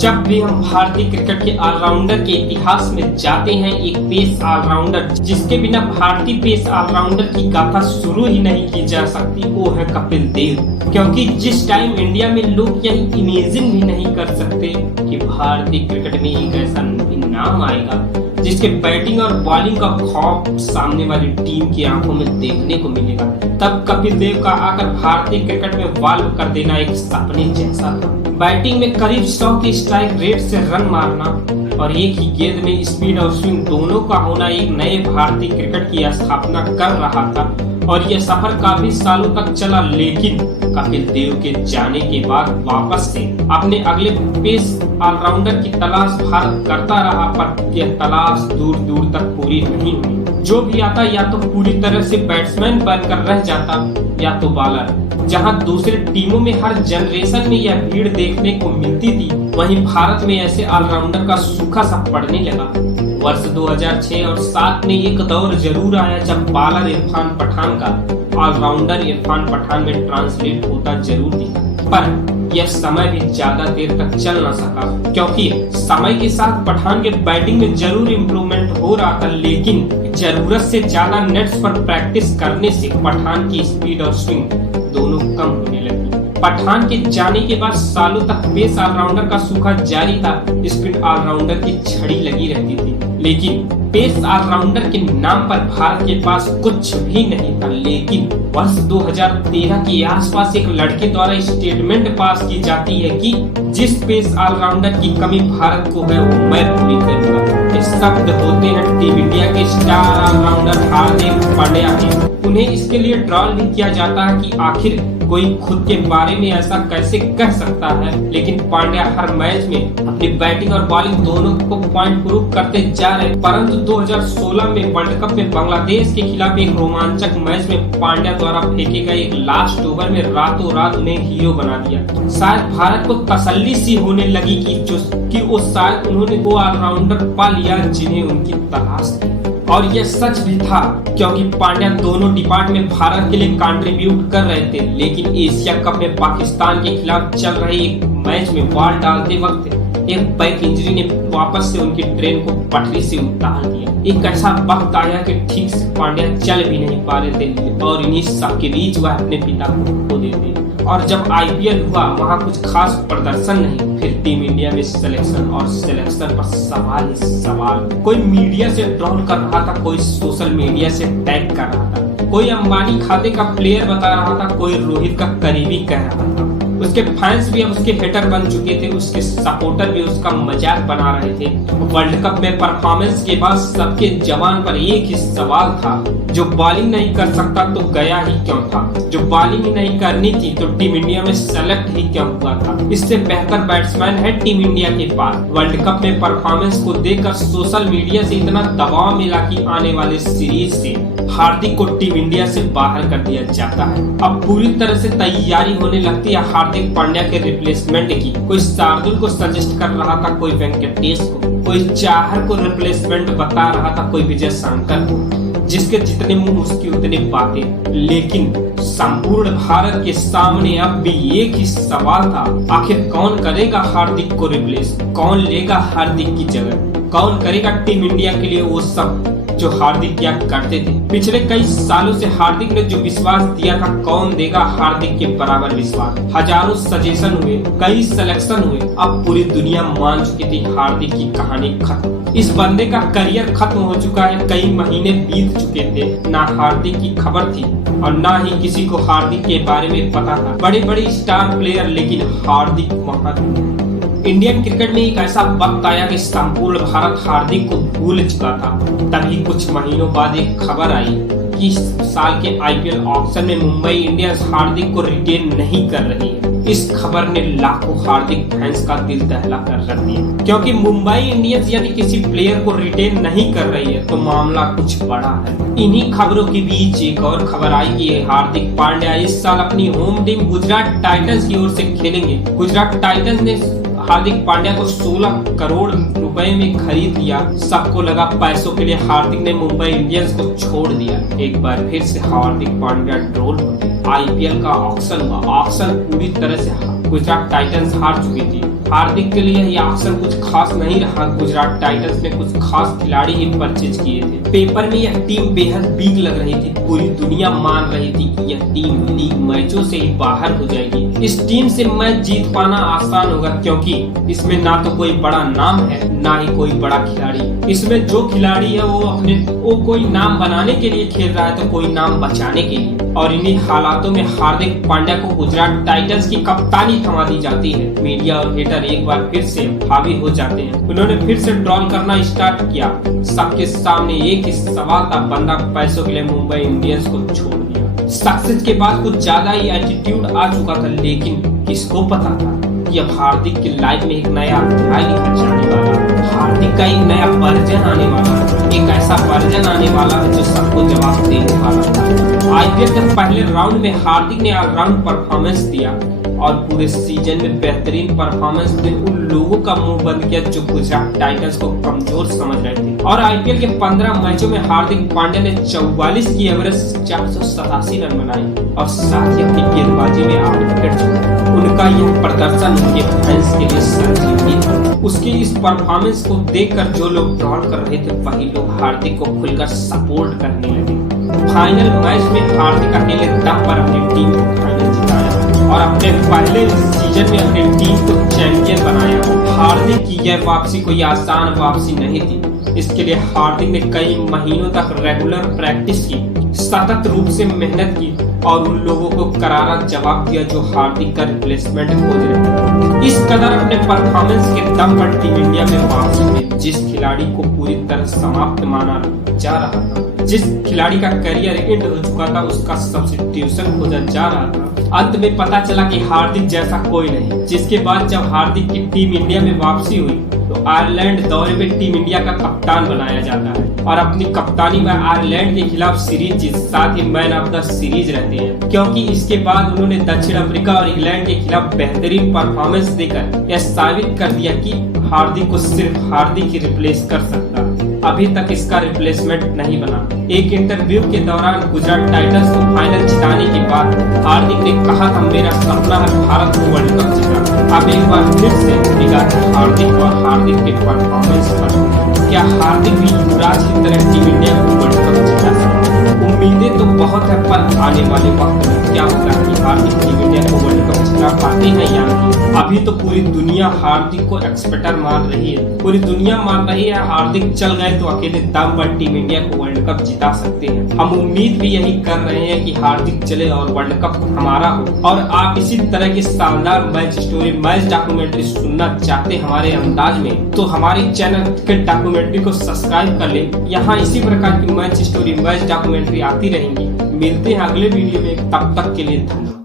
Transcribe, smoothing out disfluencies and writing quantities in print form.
जब भी हम भारतीय क्रिकेट के ऑलराउंडर के इतिहास में जाते हैं, एक पेस ऑलराउंडर जिसके बिना भारतीय पेस ऑलराउंडर की गाथा शुरू ही नहीं की जा सकती, वो है कपिल देव। क्योंकि जिस टाइम इंडिया में लोग यही इमेजिन भी नहीं कर सकते कि भारतीय क्रिकेट में एक ऐसा नाम आएगा जिसके बैटिंग और बॉलिंग का खौफ सामने वाली टीम की आंखों में देखने को मिलेगा, तब कपिल देव का आकर भारतीय क्रिकेट में वाल्व कर देना एक सपने जैसा था। बैटिंग में करीब 100 की स्ट्राइक रेट से रन मारना और एक ही गेंद में स्पीड और स्विंग दोनों का होना एक नए भारतीय क्रिकेट की स्थापना कर रहा था। और यह सफर काफी सालों तक चला, लेकिन कपिल देव के जाने के बाद वापस से अपने अगले पेस ऑलराउंडर की तलाश भारत करता रहा, पर यह तलाश दूर दूर तक पूरी नहीं हुई। जो भी आता या तो पूरी तरह से बैट्समैन बनकर रह जाता या तो बॉलर। जहां दूसरी टीमों में हर जनरेशन में यह भीड़ देखने को मिलती थी, वहीं भारत में ऐसे ऑलराउंडर का सूखा सा पड़ने लगा। वर्ष 2006 और 2007 में एक दौर जरूर आया जब बॉलर इरफान पठान का ऑलराउंडर इरफान पठान में ट्रांसलेट होता जरूर दिखा, पर यह समय भी ज्यादा देर तक चल न सका, क्योंकि समय के साथ पठान के बैटिंग में जरूर इम्प्रूवमेंट हो रहा था, लेकिन जरूरत से ज्यादा नेट्स पर प्रैक्टिस करने से पठान की स्पीड और स्विंग दोनों कम होने लगी। पठान के जाने के बाद सालों तक पेस ऑलराउंडर का सूखा जारी था, स्पिन ऑलराउंडर की छड़ी लगी रहती थी, लेकिन पेस ऑलराउंडर के नाम पर भारत के पास कुछ भी नहीं था। लेकिन वर्ष 2013 के आसपास एक लड़के द्वारा स्टेटमेंट पास की जाती है कि जिस पेस ऑलराउंडर की कमी भारत को है वो मैं पूरी करूंगा। ये शब्द होते हैं टीम इंडिया के स्टार ऑलराउंडर हार्दिक पांड्या के। उन्हें इसके लिए ट्रोल भी किया जाता है कि आखिर कोई खुद के बारे में ऐसा कैसे कह सकता है, लेकिन पांड्या हर मैच में अपनी बैटिंग और बॉलिंग दोनों को पॉइंट प्रूव करते जा रहे। परंतु 2016 में वर्ल्ड कप में बांग्लादेश के खिलाफ एक रोमांचक मैच में पांड्या द्वारा फेंके गए एक लास्ट ओवर में रातों रात उन्हें हीरो बना दिया। शायद भारत को तसल्ली सी होने लगी कि वो शायद उन्होंने वो ऑलराउंडर पा लिया जिन्हें उनकी तलाश थी। और यह सच भी था, क्योंकि पांड्या दोनों डिपार्ट में भारत के लिए कंट्रीब्यूट कर रहे थे, लेकिन एशिया कप में पाकिस्तान के खिलाफ चल रहे एक मैच में बॉल डालते वक्त एक बैक इंजरी ने वापस से उनकी ट्रेन को पटरी से उतार दिया। एक ऐसा वक्त आया कि ठीक से पांड्या चल भी नहीं पा रहे थे और इन्हीं सबके बीच वह अपने पिता को खो देते। और जब आईपीएल हुआ, वहाँ कुछ खास प्रदर्शन नहीं, फिर टीम इंडिया में सिलेक्शन और सिलेक्शन पर सवाल ही सवाल। कोई मीडिया से ट्रोल कर रहा था, कोई सोशल मीडिया से टैग कर रहा था, कोई अंबानी खाते का प्लेयर बता रहा था, कोई रोहित का करीबी कह रहा था। उसके फैंस भी अब उसके हेटर बन चुके थे, उसके सपोर्टर भी उसका मजाक बना रहे थे। वर्ल्ड कप में परफॉर्मेंस के बाद सबके जबान पर एक ही सवाल था, जो बॉलिंग नहीं कर सकता तो गया ही क्यों था, जो बॉलिंग ही नहीं करनी थी तो टीम इंडिया में सेलेक्ट ही क्यों हुआ था। इससे बेहतर बैट्समैन है टीम इंडिया के पास। वर्ल्ड कप में परफॉर्मेंस को देखकर सोशल मीडिया से इतना दबाव मिला कि आने वाले सीरीज से हार्दिक को टीम इंडिया से बाहर कर दिया जाता है। अब पूरी तरह से तैयारी होने लगती है हार्दिक पांड्या के रिप्लेसमेंट की। कोई शार्दुल को सजेस्ट कर रहा था, कोई वेंकटेश को, कोई चाहर को रिप्लेसमेंट बता रहा था, कोई विजय शंकर को। जिसके जितने मुंह उसकी उतनी बातें, लेकिन संपूर्ण भारत के सामने अब भी एक ही सवाल था, आखिर कौन करेगा हार्दिक को रिप्लेस, कौन लेगा हार्दिक की जगह, कौन करेगा टीम इंडिया के लिए वो सब जो हार्दिक क्या करते थे। पिछले कई सालों से हार्दिक ने जो विश्वास दिया था, कौन देगा हार्दिक के बराबर विश्वास। हजारों सजेशन हुए, कई सिलेक्शन हुए, अब पूरी दुनिया मान चुकी थी हार्दिक की कहानी खत्म। इस बंदे का करियर खत्म हो चुका है, कई महीने बीत चुके थे, ना हार्दिक की खबर थी और ना ही किसी को हार्दिक के बारे में पता था। बड़े बड़े स्टार प्लेयर, लेकिन हार्दिक वहां। इंडियन क्रिकेट में एक ऐसा वक्त आया कि संपूर्ण भारत हार्दिक को भूल चुका था। तभी कुछ महीनों बाद एक खबर आई कि इस साल के आईपीएल ऑक्शन में मुंबई इंडियंस हार्दिक को रिटेन नहीं कर रही है। इस खबर ने लाखों हार्दिक फैंस का दिल दहला कर रख दिया, क्योंकि मुंबई इंडियंस यदि किसी प्लेयर को रिटेन नहीं कर रही है तो मामला कुछ बड़ा है। इन्हीं खबरों के बीच एक और खबर आई कि हार्दिक पांड्या इस साल अपनी होम टीम गुजरात टाइटंस की ओर से खेलेंगे। गुजरात टाइटंस ने हार्दिक पांड्या को 16 करोड़ रुपए में खरीद लिया। सबको लगा पैसों के लिए हार्दिक ने मुंबई इंडियंस को छोड़ दिया। एक बार फिर से हार्दिक पांड्या ट्रोल होते। आईपीएल का ऑक्शन हुआ, ऑक्शन पूरी तरह से गुजरात टाइटंस हार चुकी थी। हार्दिक के लिए यह ऑप्शन कुछ खास नहीं रहा। गुजरात टाइटंस ने कुछ खास खिलाड़ी ही परचेज किए थे। पेपर में यह टीम बेहद वीक लग रही थी। पूरी दुनिया मान रही थी कि यह टीम लीग मैचों से ही बाहर हो जाएगी। इस टीम से मैच जीत पाना आसान होगा, क्योंकि इसमें ना तो कोई बड़ा नाम है, ना ही कोई बड़ा खिलाड़ी। इसमें जो खिलाड़ी है वो कोई नाम बनाने के लिए खेल रहा है, तो कोई नाम बचाने के लिए। और इन्हीं हालातों में हार्दिक पांड्या को गुजरात टाइटंस की कप्तानी थमा दी जाती है। मीडिया और हेटर एक बार फिर से हावी हो जाते हैं। उन्होंने फिर से ट्रोल करना स्टार्ट किया। सबके सामने एक ही सवाल था, बंदा पैसों के लिए मुंबई इंडियंस को छोड़ दिया। सक्सेस के बाद कुछ ज्यादा ही एटीट्यूड आ चुका था, लेकिन किसको पता था कि अब हार्दिक की लाइफ में एक नया अध्याय लिखा जाने वाला। हार्दिक का एक नया वर्जन आने वाला है, एक ऐसा वर्जन आने वाला है जो सबको जवाब देने वाला था। आईपीएल के पहले राउंड में हार्दिक ने ऑलराउंड परफॉर्मेंस दिया और पूरे सीजन में बेहतरीन परफॉर्मेंस ने उन लोगों का मुंह बंद किया जो गुजरात टाइटंस को कमजोर समझ रहे थे। और आईपीएल के 15 मैचों में हार्दिक पांड्या ने 44 की एवरेज 487 रन बनाए और साथ ही अपनी गेंदबाजी में 8 विकेट चुके। उनका यह प्रदर्शन उनके फैंस के लिए संजीवनी था। उसकी इस परफॉर्मेंस को देखकर जो लोग ट्रोल कर रहे थे, वही लोग हार्दिक को खुलकर सपोर्ट करने लगे। फाइनल मैच में हार्दिक अकेले दम पर अपनी टीम को फाइनल जिताया और अपने पहले सीजन में अपनी टीम को चैंपियन बनाया। हार्दिक की यह वापसी कोई आसान वापसी नहीं थी। इसके लिए हार्दिक ने कई महीनों तक रेगुलर प्रैक्टिस की, सतत रूप से मेहनत की और उन लोगों को करारा जवाब दिया जो हार्दिक का रिप्लेसमेंट खोज रहे थे। इस कदर अपने परफॉर्मेंस के दम पर टीम इंडिया में वापसी में जिस खिलाड़ी को पूरी तरह समाप्त माना जा रहा था, जिस खिलाड़ी का करियर एंड हो चुका था, उसका सब्स्टिट्यूशन खोजा जा रहा था। अंत में पता चला कि हार्दिक जैसा कोई नहीं। जिसके बाद जब हार्दिक की टीम इंडिया में वापसी हुई तो आयरलैंड दौरे में टीम इंडिया का कप्तान बनाया जाता है और अपनी कप्तानी में आयरलैंड के खिलाफ सीरीज जीत, साथ ही मैन ऑफ द सीरीज रहते हैं, क्योंकि इसके बाद उन्होंने दक्षिण अफ्रीका और इंग्लैंड के खिलाफ बेहतरीन परफॉर्मेंस देकर यह साबित कर दिया कि हार्दिक को सिर्फ हार्दिक ही रिप्लेस कर सकता। अभी तक इसका रिप्लेसमेंट नहीं बना। एक इंटरव्यू के दौरान गुजरात टाइटंस को फाइनल जिताने के बाद हार्दिक ने कहा था, मेरा सपना है भारत को वर्ल्ड कप जिताना। अब एक बार फिर से निगाह हार्दिक और हार्दिक के परफॉर्मेंस पर। क्या हार्दिक भी युवराज की तरह टीम इंडिया को वर्ल्ड कप जिता सकते हैं? उम्मीदें तो बहुत है, पर आने वाले वक्त में क्या होगा कि हार्दिक टीम इंडिया को वर्ल्ड कप जिता पाते हैं या नहीं। अभी तो पूरी दुनिया हार्दिक को एक्सपेक्टर मान रही है। पूरी दुनिया मान रही है हार्दिक चल गए तो अकेले दम पर टीम इंडिया को वर्ल्ड कप जिता सकते हैं। हम उम्मीद भी यही कर रहे हैं कि हार्दिक चले और वर्ल्ड कप हमारा हो। और आप इसी तरह की शानदार मैच स्टोरी, मैच डॉक्यूमेंट्री सुनना चाहते हमारे अंदाज में, तो हमारे चैनल क्रिकेट डॉक्यूमेंट्री को सब्सक्राइब कर ले। यहाँ इसी प्रकार की मैच स्टोरी, मैच डॉक्यूमेंट्री आती रहेंगी। मिलते हैं अगले वीडियो में, तब तक के लिए धन्यवाद।